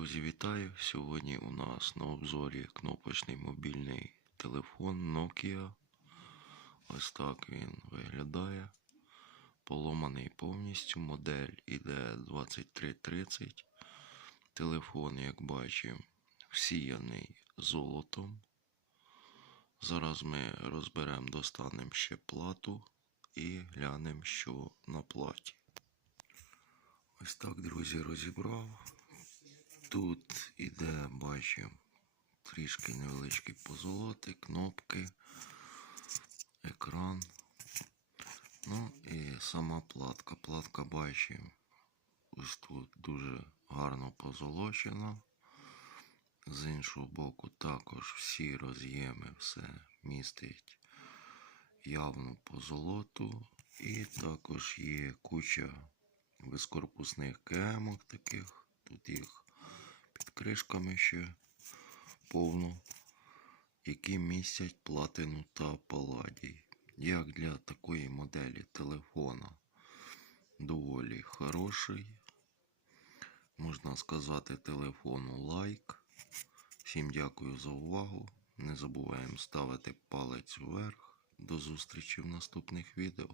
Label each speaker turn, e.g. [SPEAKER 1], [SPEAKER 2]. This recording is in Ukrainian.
[SPEAKER 1] Друзі, вітаю! Сьогодні у нас на обзорі кнопочний мобільний телефон Nokia. Ось так він виглядає. Поломаний повністю. Модель іде 2330. Телефон, як бачимо, всіяний золотом. Зараз ми розберемо, достанемо ще плату і глянемо, що на платі. Ось так, друзі, розібрав. Тут іде, бачимо, трішки невеличкі позолоти, кнопки, екран. Ну і сама платка. Платка бачимо. Ось тут дуже гарно позолочена. З іншого боку також всі роз'єми, все містить явну позолоту. І також є куча безкорпусних кемок таких. Тут їх кришками ще повно, які містять платину та паладій. Як для такої моделі телефона доволі хороший. Можна сказати телефону лайк. Всім дякую за увагу. Не забуваємо ставити палець вверх. До зустрічі в наступних відео.